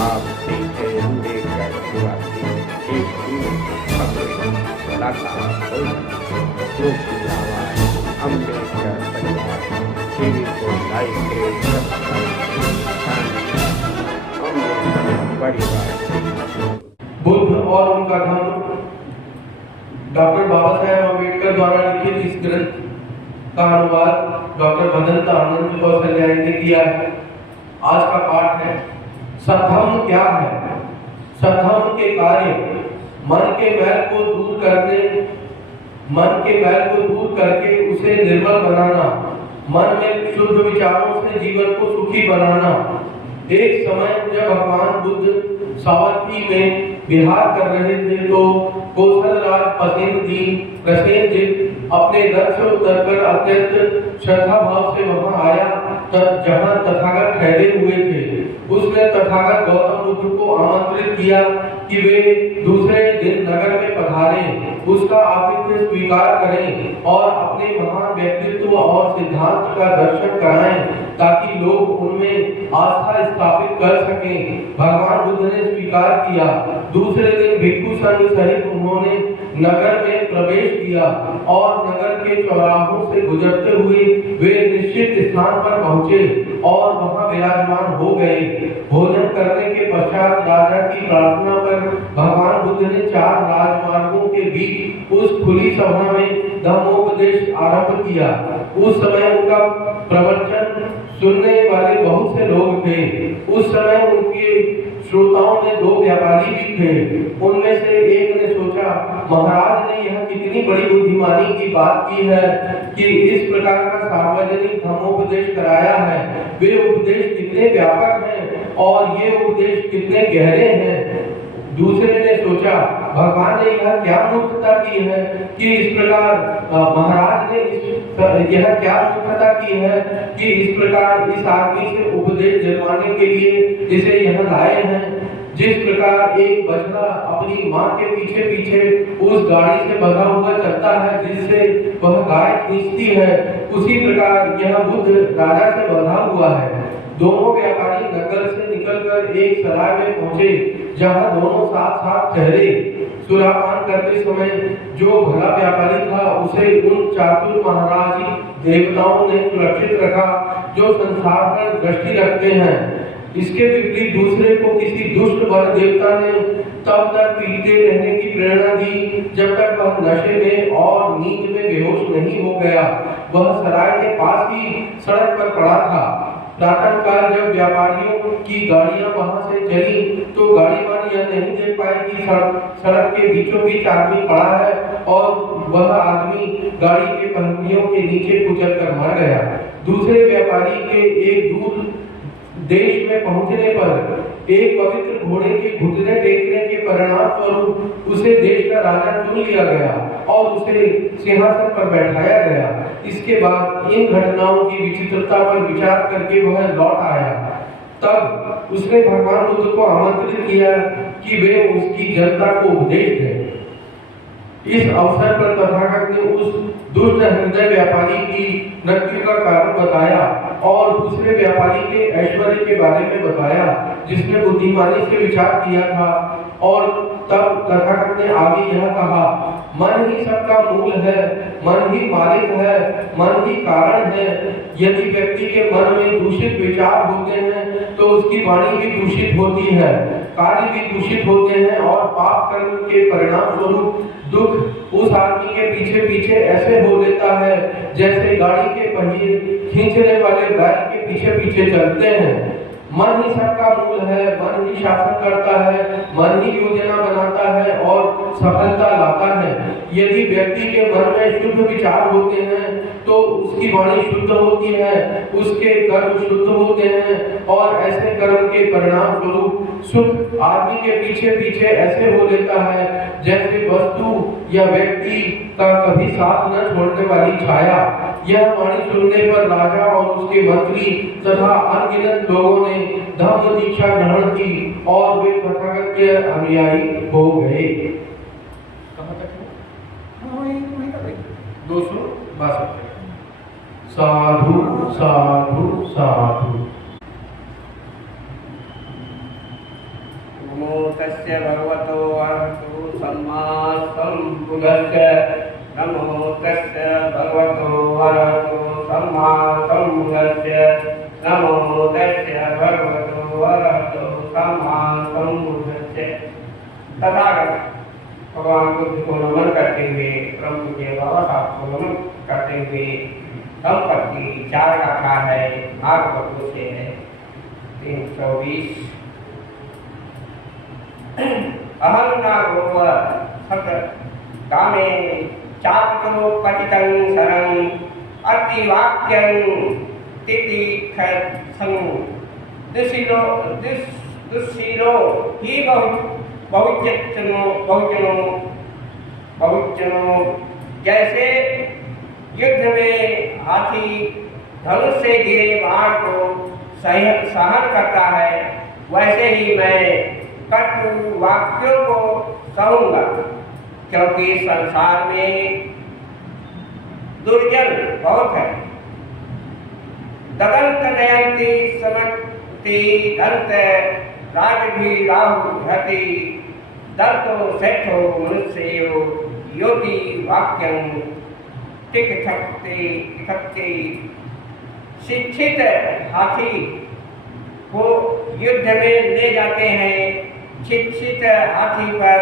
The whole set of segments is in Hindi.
आप देखें अम्बेडकर निवासी एक कलाकार जो की आवाज अम्बेडकर परिवार टीवी को लाइव के परिवार बुद्ध और उनका धर्म डॉक्टर बाबा साहेब अम्बेडकर द्वारा लिखित इस ग्रंथ का अनुवाद डॉक्टर भदंत आनंद कौशल्या ने किया है। आज का पाठ है सद्धर्म क्या है। सद्धर्म के कार्य मन के मैल को दूर करके उसे निर्मल बनाना, मन में शुद्ध विचारों से जीवन को सुखी बनाना। एक समय जब भगवान बुद्ध सावरती में विहार कर रहे थे तो कौशल राज प्रसेनजीत अपने रथ से उतरकर अत्यंत श्रद्धा भाव से वहां आया जहां तथागत ठहरे हुए थे। उसने तथागत गौतम बुद्ध को आमंत्रित किया कि वे दूसरे दिन नगर में पधारें, उसका आतिथ्य स्वीकार करें और अपने महान व्यक्तित्व और सिद्धांत का दर्शन कराएं ताकि लोग उनमें आस्था स्थापित कर सकें। भगवान बुद्ध ने स्वीकार किया। दूसरे दिन भिक्षु संघ सहित उन्होंने नगर में प्रवेश किया और नगर के चौराहों से गुजरते हुए वे निश्चित स्थान पर पहुंचे और वहां विराजमान हो गए। भोजन करने के पश्चात राजा की प्रार्थना पर भगवान बुद्ध ने 4 राजमार्गों के बीच उस खुली सभा में धम्मोपदेश आरंभ किया। उस समय उनका प्रवचन सुनने वाले बहुत से लोग थे। उस समय उनके श्रोताओं में 2 व्यापारी भी थे। उनमें से एक ने सोचा, महाराज ने यह कितनी बड़ी बुद्धिमानी की बात की है कि इस प्रकार का सार्वजनिक धर्मोपदेश कराया है। वे उपदेश कितने व्यापक हैं और ये उपदेश कितने गहरे हैं। दूसरे ने सोचा, भगवान ने यह क्या मूर्खता की है कि इस प्रकार महाराज ने यह क्या मूर्खता की है कि इस प्रकार इस आदमी से उपदेश दिलवाने के लिए इसे यहाँ लाए हैं। जिस प्रकार एक बछड़ा अपनी माँ के पीछे पीछे उस गाड़ी से बंधा हुआ चलता है जिससे वह गाय खींचती है, उसी प्रकार यह बुद्ध राजा से बंधा हुआ है। दोनों व्यापारी नगर से निकलकर एक सराय में पहुंचे जहां दोनों साथ साथ ठहरे। सुरापान करते समय जो भला व्यापारी था उसे उन चातुर महाराज देवताओं ने सुरक्षित रखा जो संसार पर दृष्टि रखते हैं। इसके विपरीत दूसरे को किसी दुष्ट वर देवता ने तब तक पीते रहने की प्रेरणा दी जब तक वह नशे में और नींद में बेहोश नहीं हो गया। वह सराय के पास ही सड़क पर पड़ा था। प्रातःकाल जब व्यापारियों की गाड़ियां वहां से चली तो गाड़ीवान यह नहीं देख पाए कि सड़क के बीचों बीच आदमी पड़ा है और वह आदमी गाड़ी के पहियों के नीचे कुचल कर मर गया। दूसरे व्यापारी के एक दूर देश में पहुंचने पर एक पवित्र घोड़े के घुटने टेकने के परिणाम स्वरूप उसे देश का राजा चुन लिया गया और उसे सिंहासन पर बैठाया गया। इसके बाद इन घटनाओं की विचित्रता पर विचार करके वह लौट आया। तब उसने भगवान बुद्ध को आमंत्रित किया कि वे उसकी जनता को उपदेश दें। इस अवसर पर तथागत ने उस दुष्ट हृदय व्यापारी की मृत्यु का कारण बताया और दूसरे व्यापारी के ऐश्वर्य के बारे में बताया जिसने बुद्धिमानी से विचार किया था। और तब तथागत ने आगे यह कहा, मन ही सबका मूल है, मन ही मालिक है, मन ही कारण है। यदि व्यक्ति के मन में दूषित विचार होते हैं तो उसकी वाणी भी दूषित होती है, कार्य भी दूषित होते हैं और पाप कर्म के परिणाम स्वरूप दुख उस आदमी के पीछे पीछे ऐसे हो लेता है जैसे गाड़ी के पहिए खींचने वाले बैल के पीछे पीछे चलते हैं। मन ही सबका मूल है, मन ही शासन करता है, मन ही योजना बनाता है और सफलता लाता है। यदि व्यक्ति के मन में शुद्ध विचार होते हैं तो उसकी वाणी शुद्ध होती है, उसके कर्म शुद्ध होते हैं और ऐसे कर्म के परिणाम स्वरूप सुख आदमी के पीछे पीछे ऐसे हो लेता है जैसे वस्तु या व्यक्ति का कभी साथ न छोड़ने वाली छाया। यह वाणी सुनने पर राजा और उसके मंत्री तथा अनगिनत लोगों ने धम्म दीक्षा ग्रहण की और वे तथागत के अनुयायी हो गए। कहाँ तक है? 262। साधु साधु साधु। तस्य भगवतो अरहतो सम्मा सम्बुद्धस्य नमो तस्य भगवतो अरहतो सम्मा सम्बुद्धस्य नमो तस्य भगवतो अरहतो सम्मा सम्बुद्धस्य। तथागत भगवान बुद्ध को नमन करते हुए परम पूज्य बाबा साहब को नमन करते हुए संपत्ति 4 गाथा है भागवतों से है 324। अहं न गोव सत कामे चापतो पतितं शरणं अतिवाक्यं तितिखसं दुस्सिलो ही बहुजनों जैसे युद्ध में हाथी धनुष से गिरे बाण को सहन करता है, वैसे ही मैं कटु वाक्यों को सहूंगा, क्योंकि संसार में दुर्जन बहुत है। ददंत नयंती समति दंत राजभीराहु हति दंतो सेठो मनुष्यो योति वाक्यं टिकथक्ति। शिक्षित हाथी को युद्ध में ले जाते हैं, शिक्षित हाथी पर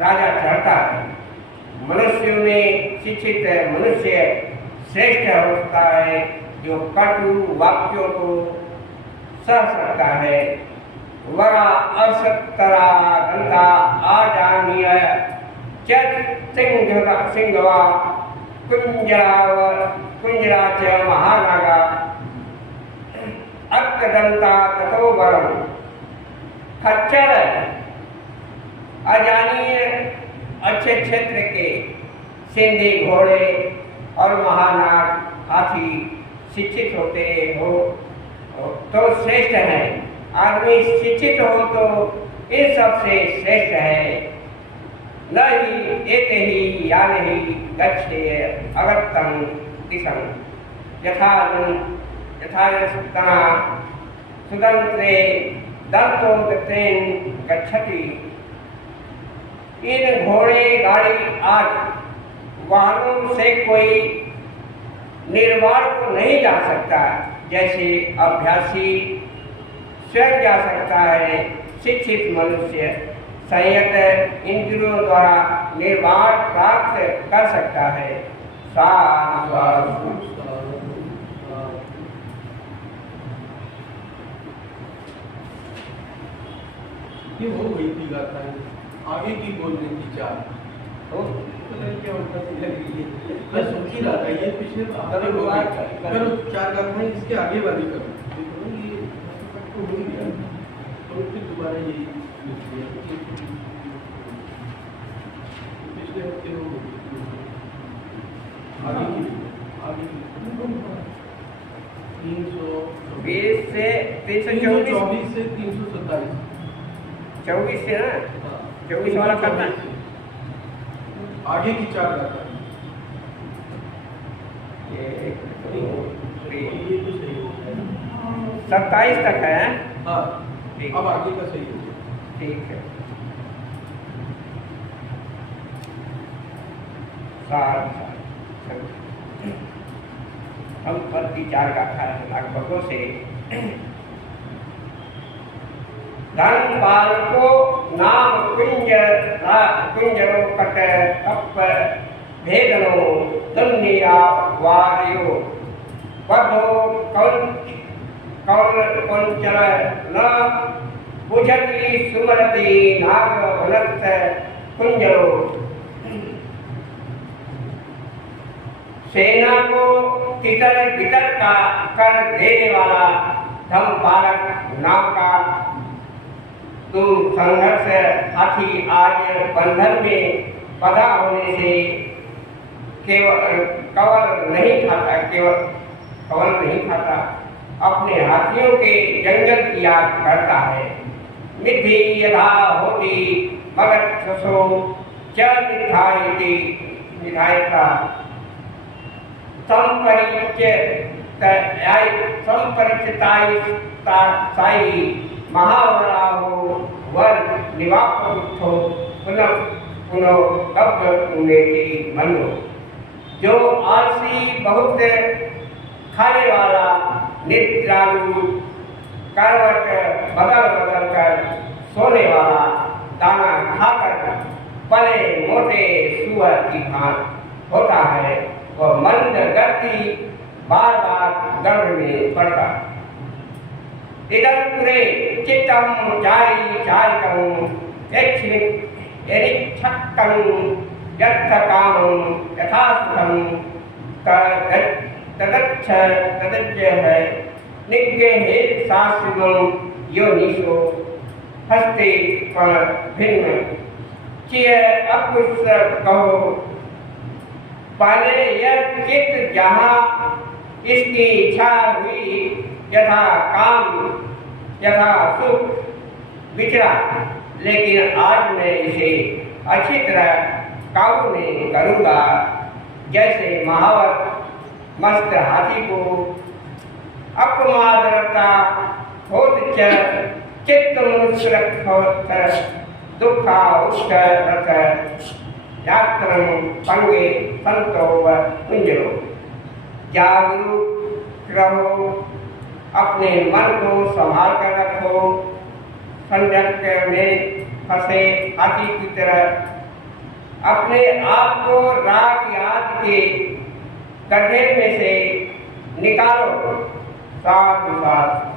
राजा चढ़ता है। मनुष्यों में शिक्षित मनुष्य श्रेष्ठ होता है, जो कटु वाक्यों को सह सकता है। वरा असतरा गंता आजानीय सिंहवा कुंजरा च महानागा अक्कदंता तथो वरम। खच्चर अजानीय अच्छे क्षेत्र के सिंधी घोड़े और महानाग हाथी शिक्षित होते हो तो श्रेष्ठ है। आदमी शिक्षित हो तो इन सबसे श्रेष्ठ है। न ही एक ही या नहीं गच्छे अगत्तम दिशं यथा सुदंत्रे दंतो गतेन गच्छति। इन घोड़े गाड़ी आदि वाहनों से कोई निर्वाण को नहीं जा सकता, जैसे अभ्यासी स्वयं जा सकता है। शिक्षित मनुष्य संयत इंद्रियों द्वारा निर्वाण प्राप्त कर सकता है। ये हो गई थी गाथा, आगे की बोलने की चाल क्या होता मैं सोच ही रहा था ये पिछले करो 4 गाथाएं इसके आगे वाली करो तो हो गया, तो फिर दोबारा यही पिछले हफ्ते हो आगे की 320 से 324 से 327 24 से ना 24 वाला करना है। आगे की 4 गाथा ये 27 तक है। हाँ ठीक, अब आगे का सही है। ठीक है। हम प्रति 4 गाथा लगभगों से धनपाल को नाम कुंजरो कट कप भेदनो दुनिया वारियो वधो कौंचल न बुझती सुमरती नाग वनत कुंजरो। सेना को तितर बितर का कर देने वाला धर्मपालक नाम का तुम संघर्ष हाथी आज बंधन में बंधा होने से केवल कवल नहीं खाता, अपने हाथियों के जंगल की याद करता है। मिद्धि यथा होती मगच्छसो च निधायता संपरिचिताई महावराहो वर निवापो पुनः पुनः कब उन्हें मनो। जो आलसी बहुत खाने वाला निद्रालु करवट बदल बदल कर सोने वाला दाना खाकर पले मोटे सुअर की भांति होता है, वह मंद गति बार बार गर्भ में पड़ता। इधर पूरे चित्तम चारी चारिकम एरिच्छक्कम यत्थ कामम यथा सुखम तदच्छ तदज्य है निज्ञे हे सास्वम योनिषो हस्ते पर भिन्न चिय अकुश कहो। पहले यह चित्त जहाँ इसकी इच्छा हुई यथा काम यथा सुख विचरा, लेकिन आज मैं इसे अच्छी तरह काबू में करूँगा, जैसे महावत मस्त हाथी को अपमादरता होत चित्त मुस्रखोत्तर दुखा उत्तर यात्रम पंगे संतोव कुंजरो। जागरूक रहो, अपने मन को संभाल कर रखो, संयंत्र में फंसे हाथी की तरह अपने आप को राग याद के गड्ढे में से निकालो। साधु साधु।